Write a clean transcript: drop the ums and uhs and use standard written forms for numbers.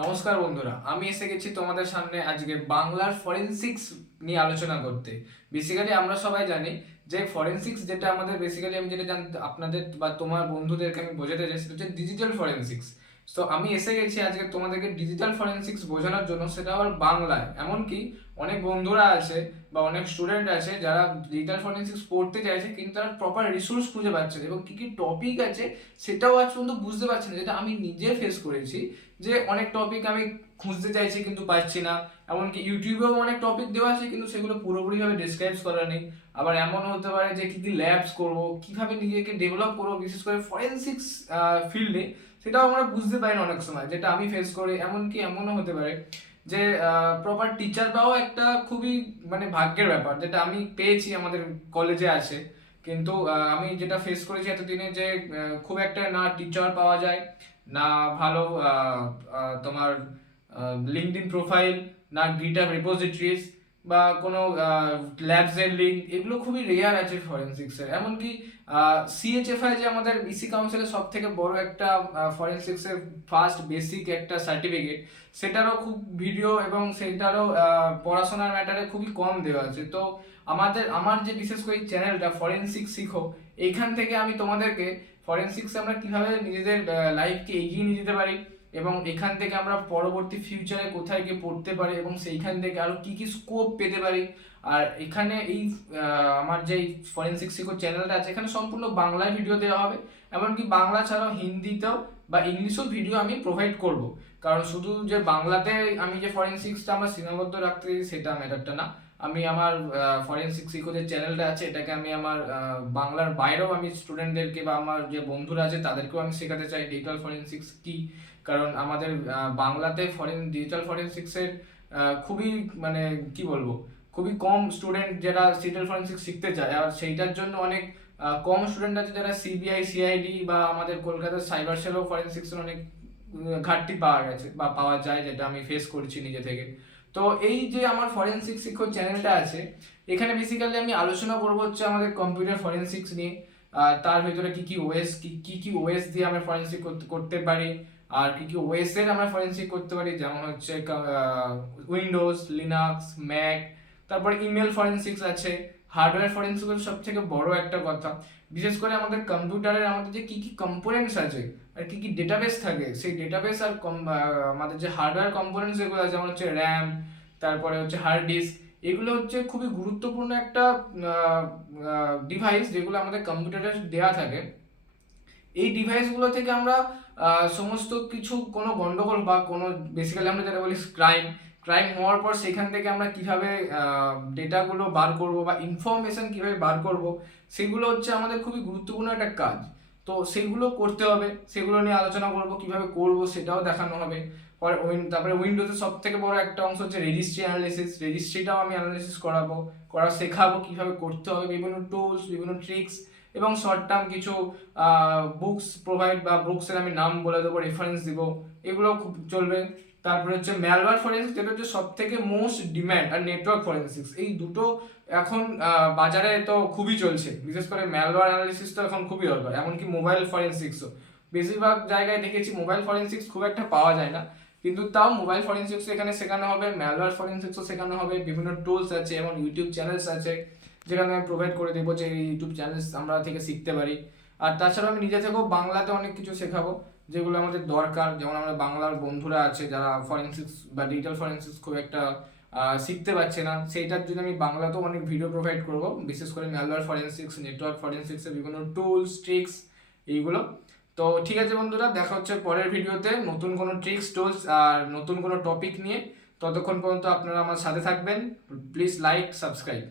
নমস্কার বন্ধুরা, আমি এসে গেছি তোমাদের সামনে আজকে বাংলার ফরেনসিক্স নিয়ে আলোচনা করতে। বেসিক্যালি আমরা সবাই জানি যে ফরেনসিক্স যেটা আমাদের বেসিক্যালি আমি যেটা আপনাদের বা তোমার বন্ধুদেরকে আমি বোঝাতে চাই সেটা হচ্ছে ডিজিটাল ফরেনসিক্স। তো আমি এসে গেছি আজকে তোমাদেরকে ডিজিটাল ফরেনসিক্স বোঝানোর জন্য, সেটা আবার বাংলায়। এমনকি অনেক বন্ধুরা আছে বা অনেক স্টুডেন্ট আছে যারা ডিজিটাল ফরেনসিক্স পড়তে চাইছে, কিন্তু তারা প্রপার রিসোর্স খুঁজে পাচ্ছে না এবং কী কী টপিক আছে সেটাও আজ পর্যন্ত বুঝতে পারছে না, যেটা আমি নিজে ফেস করেছি। যে অনেক টপিক আমি খুঁজতে চাইছি কিন্তু পাচ্ছি না। এমনকি ইউটিউবেও অনেক টপিক দেওয়া আছে কিন্তু সেগুলো পুরোপুরিভাবে ডিসক্রাইব করা নেই। আবার এমন হতে পারে যে কী কী ল্যাবস করবো, কীভাবে নিজেকে ডেভেলপ করবো, বিশেষ করে ফরেনসিক্স ফিল্ডে, সেটাও আমরা বুঝতে পারি না অনেক সময়, যেটা আমি ফেস করি। এমনকি এমনও হতে পারে যে প্রপার টিচার পাওয়া একটা খুবই মানে ভাগ্যের ব্যাপার, যেটা আমি পেয়েছি, আমাদের কলেজে আছে। কিন্তু আমি যেটা ফেস করেছি এতদিনে যে খুব একটা না টিচার পাওয়া যায়, না ভালো তোমার লিঙ্কডইন প্রোফাইল, না গিটহাব রিপোজিটরিজ বা কোনো ল্যাবসের লিঙ্ক, এগুলো খুবই রেয়ার আছে ফরেনসিক্সের। এমনকি সিএচএফআই যে আমাদের ইসি কাউন্সিলের সব থেকে বড় একটা ফরেনসিক্সের ফার্স্ট বেসিক একটা সার্টিফিকেট, সেটারও খুব ভিডিও এবং সেটারও পড়াশোনার ম্যাটারে খুবই কম দেওয়া আছে। তো আমার যে বিশেষ করে চ্যানেলটা ফরেনসিক্স শিখো, এইখান থেকে আমি তোমাদেরকে ফরেনসিক্সে আমরা কিভাবে নিজেদের লাইফকে এগিয়ে নিয়ে যেতে পারি এবং এখান থেকে আমরা পরবর্তী ফিউচারে কোথায় গিয়ে পড়তে পারি এবং সেইখান থেকে আরো কি কি স্কোপ পেতে পারি। আর এখানে এই আমার যে ফরেনসিক্স শিখো চ্যানেলটা আছে, এখানে সম্পূর্ণ বাংলায় ভিডিও দেওয়া হবে। এমনকি বাংলা ছাড়াও হিন্দিতেও বা ইংলিশেও ভিডিও আমি প্রোভাইড করব। কারণ শুধু যে বাংলাতে আমি যে ফরেনসিক্সটা আমার সীমাবদ্ধ রাখতে সেটা ম্যাটারটা না। আমি আমার ফরেনসিক শিখো যে চ্যানেলটা আছে, এটাকে আমি আমার বাংলার বাইরেও আমি স্টুডেন্টদেরকে বা আমার যে বন্ধুরা আছে তাদেরকেও আমি শেখাতে চাই ডিজিটাল ফরেনসিক্স কি। কারণ আমাদের বাংলাতে ডিজিটাল ফরেনসিক্সের খুবই মানে কি বলবো, খুবই কম স্টুডেন্ট যারা ডিজিটাল ফরেনসিক্স শিখতে চায়। আর সেইটার জন্য অনেক কম স্টুডেন্ট আছে যারা সিবিআই সিআইডি বা আমাদের কলকাতার সাইবার সেলও ফরেনসিক্সের অনেক ঘাটতি পাওয়া গেছে বা পাওয়া যায়, যেটা আমি ফেস করছি নিজে থেকে। তো এই যে আমার ফরেনসিক শিক্ষক চ্যানেলটা আছে, এখানে বেসিক্যালি আমি আলোচনা করবো হচ্ছে আমাদের কম্পিউটার ফরেনসিক্স নিয়ে। তার ভিতরে কি কি ওএস কি ওএস দিয়ে আমরা ফরেনসিক করতে পারি, আর কি কি ওএস এর আমরা ফরেনসিক করতে পারি, যেমন হচ্ছে উইন্ডোজ, লিনাক্স, ম্যাক। তারপরে ইমেল ফরেনসিক্স আছে। হার্ডওয়্যার ফরেনসিক্স সব থেকে বড় একটা কথা, বিশেষ করে আমাদের কম্পিউটারের আমাদের যে কি কি কম্পোনেন্টস আছে আর কি কি ডেটাবেস থাকে, সেই ডেটাবেস আর আমাদের যে হার্ডওয়্যার কম্পোনেন্টস যেগুলো আছে, যেমন হচ্ছে র্যাম, তারপরে হচ্ছে হার্ড ডিস্ক, এগুলো হচ্ছে খুবই গুরুত্বপূর্ণ একটা ডিভাইস যেগুলো আমাদের কম্পিউটারে দেওয়া থাকে। এই ডিভাইসগুলো থেকে আমরা সমস্ত কিছু কোনো গন্ডগোল বা কোনো বেসিক্যালি আমরা যেটা বলি ক্রাইম ক্রাইম হওয়ার পর সেখান থেকে আমরা কিভাবে ডেটাগুলো বার করব বা ইনফরমেশন কিভাবে বার করব, সেগুলো হচ্ছে আমাদের খুবই গুরুত্বপূর্ণ একটা কাজ। তো সেগুলো করতে হবে, সেগুলো নিয়ে আলোচনা করব, কিভাবে করব সেটাও দেখানো হবে। পরে তারপরে উইন্ডোজের সব থেকে বড় একটা অংশ হচ্ছে রেজিস্ট্রি অ্যানালিসিস। রেজিস্ট্রিটাও আমি অ্যানালিসিস শেখাবো কিভাবে করতে হবে, বিভিন্ন টুলস, বিভিন্ন ট্রিক্স এবং শর্ট টার্ম কিছু বুকস প্রোভাইড বা বুকসের আমি নাম বলে দেবো, রেফারেন্স দিব, এগুলো খুব চলবে। তারপরে হচ্ছে ম্যালওয়্যার ফরেন্সিক্স, যেটা হচ্ছে সব থেকে মোস্ট ডিম্যান্ড, আর নেটওয়ার্ক ফরেন্সিক্স, এই দুটো এখন বাজারে তো খুবই চলছে। বিশেষ করে ম্যালওয়্যার অ্যানালিসিস তো এখন খুবই দরকার। এমনকি মোবাইল ফরেন্সিক্সও বেশিরভাগ জায়গায় দেখেছি মোবাইল ফরেন্সিক্স খুব একটা পাওয়া যায় না, কিন্তু তাও মোবাইল ফরেন্সিক্স এখানে শেখানো হবে, ম্যালওয়্যার ফরেন্সিক্সও শেখানো হবে। বিভিন্ন টুলস আছে এবং ইউটিউব চ্যানেলস আছে যেখানে আমি প্রোভাইড করে দেবো যে ইউটিউব চ্যানেলস আমরা থেকে শিখতে পারি। আর তাছাড়া আমি নিজে থেকেও বাংলাতে অনেক কিছু শেখাবো যেগুলো আমাদের দরকার। যেমন আমরা বাংলার বন্ধুরা আছে যারা ফরেন্সিক্স বা ডিজিটাল ফরেন্সিক্স খুব একটা শিখতে পারছে না, সেইটার জন্য আমি বাংলাতেও অনেক ভিডিও প্রোভাইড করব, বিশেষ করে ম্যালওয়্যার ফরেন্সিক্স, নেটওয়ার্ক ফরেন্সিক্সের বিভিন্ন টুলস, ট্রিক্স, এইগুলো। তো ঠিক আছে বন্ধুরা, দেখা হচ্ছে পরের ভিডিওতে নতুন কোনো ট্রিক্স, টুলস আর নতুন কোনো টপিক নিয়ে। ততক্ষণ পর্যন্ত আপনারা আমার সাথে থাকবেন। Please like, subscribe.